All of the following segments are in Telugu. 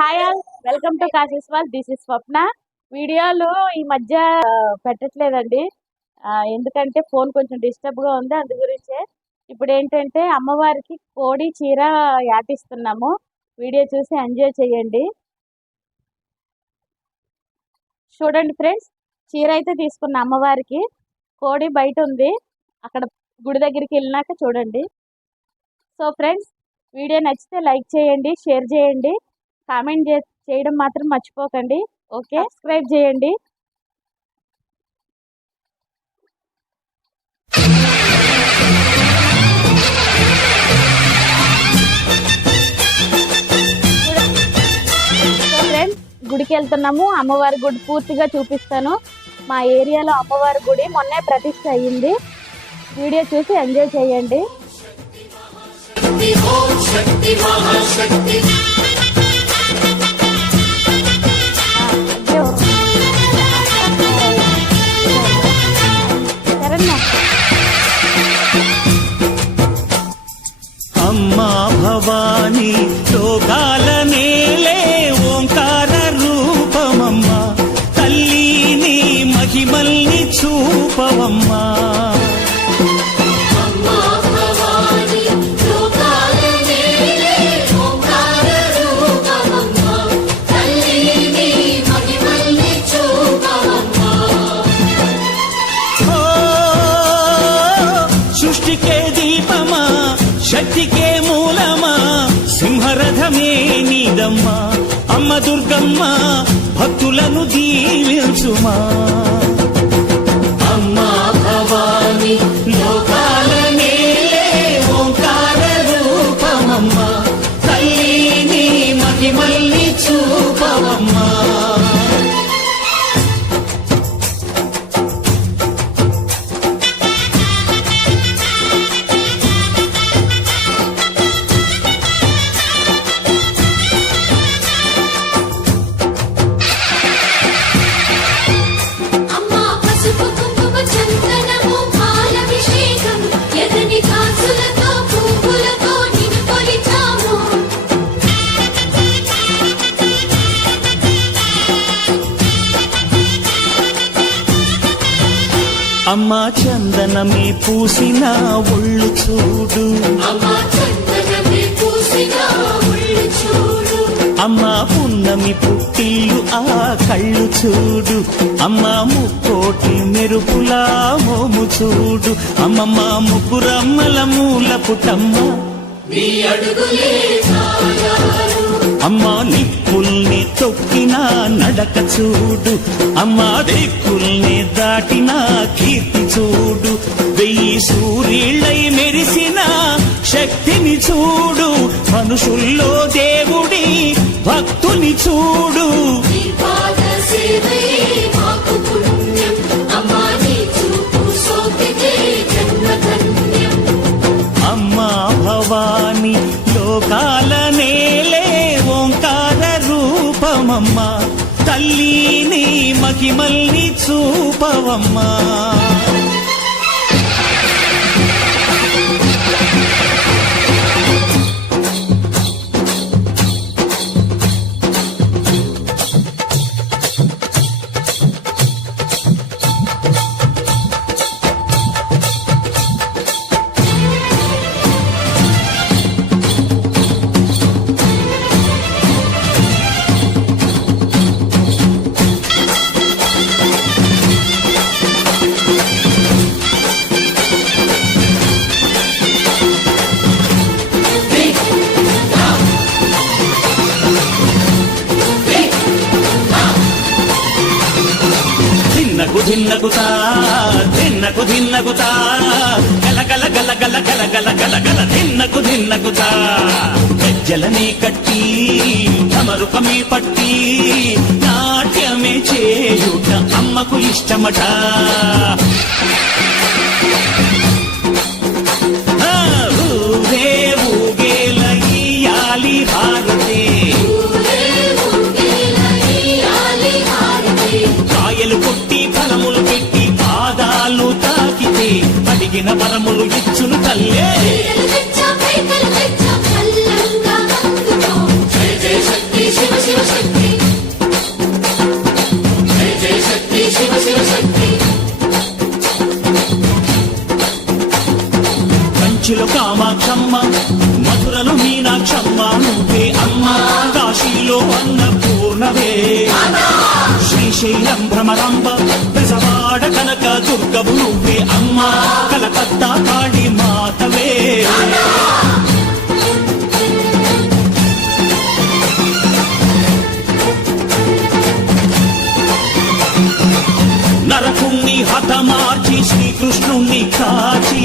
Hi all, welcome to Kashi's wall. This is Swapna. వీడియోలు ఈ మధ్య పెట్టట్లేదండి, ఎందుకంటే ఫోన్ కొంచెం డిస్టర్బ్గా ఉంది. అందు గురించే ఇప్పుడు ఏంటంటే అమ్మవారికి కోడి చీర యాటిస్తున్నాము. వీడియో చూసి ఎంజాయ్ చేయండి. చూడండి ఫ్రెండ్స్, చీర అయితే తీసుకున్న అమ్మవారికి. కోడి బయట ఉంది, అక్కడ గుడి దగ్గరికి వెళ్ళినాక చూడండి. సో ఫ్రెండ్స్, వీడియో నచ్చితే లైక్ చేయండి, షేర్ చేయండి, కామెంట్ చేయడం మాత్రం మర్చిపోకండి. ఓకే, సబ్స్క్రైబ్ చేయండి. ఫ్రెండ్స్, గుడికి వెళ్తున్నాము. అమ్మవారి గుడి పూర్తిగా చూపిస్తాను. మా ఏరియాలో అమ్మవారి గుడి మొన్నే ప్రతిష్ఠ అయ్యింది. వీడియో చూసి ఎంజాయ్ చేయండి. అమ్మా భవాని లోకాల నేలే ఓంకార రూపమమ్మా, తల్లిని మహిమల్ని చూపవమ్మా. సృష్టికే దీపమా, శక్తికే మూలమా, సింహరథమే నీదమ్మా. అమ్మ దుర్గమ్మ భక్తులను దీవించుమా. అమ్మా భవాని లోకాల నేలే ఓంకార రూపమమ్మా, తల్లిని మహిమల్ని చూపవమ్మా. అమ్మా చందనమే పూసిన ఒళ్ళు చూడు, అమ్మా పున్నమి పుట్టిల్లు ఆ కళ్ళు చూడు, అమ్మా ముక్కోటి మెరుపులా మోము చూడు. అమ్మమ్మ ముగ్గురమ్మల మూల పుటమ్మ, అమ్మా నిప్పుల్ని తొక్కిన నడక చూడు, అమ్మా దిక్కుల్ని దాటిన కీర్తి చూడు. 1000 సూర్యుళ్ళై మెరిసిన శక్తిని చూడు, మనుషుల్లో దేవుడి భక్తుని చూడు. అమ్మా భవాని లోకాల నేలే ఓంకార రూపమమ్మా, తల్లిని మహిమల్ని చూపవమ్మా. ధిన్నకుతా ధిన్నకు ధిన్నకుతా, గల గల గల గల గల గల గల గల ధిన్నకుతా. గజ్జలనే కట్టి ధమరుకమే పట్టి నాట్యమే చేయుట అమ్మకు ఇష్టమట. ఊరే ఊగేల ఇయ్యాలి హారతే, కాయలు కొట్టి ఫలములు పెట్టి పాదాలు తాకితే అడిగిన వరములు ఇచ్చును తల్లే. జయ జయ శక్తి శివ శివ ఇంటిలో అన్నపూర్ణవే శ్రీశైలం భ్రమరాంబ బెజవాడ కనక దుర్గవు నువ్వే అమ్మా కలకత్తా కాళీ మాతవే నరకుణ్ణి హతమార్చి శ్రీకృష్ణుణ్ణి కాచి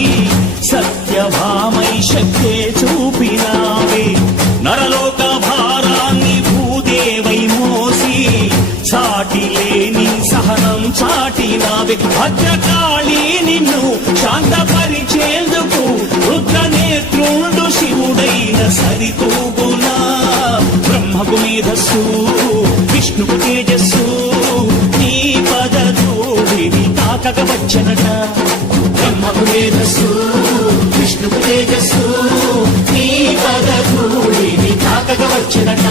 సత్యభామై శక్తే చూపినావే నరలోక భారాన్ని భూదేవై మోసి చాటి లేని సహనం చాటినావే భద్రకాళి నిన్ను శాంతపరిచేందుకు రుద్రనేత్రుండు శివుడైన సరితూగునా బ్రహ్మకు మేధస్సు విష్ణుకు తేజస్సు నీ పదధూళిని తాకక వచ్చనట బ్రహ్మకు మేధస్సు విష్ణుకు తేజస్సు నీ పదధూళిని తాకక వచ్చనట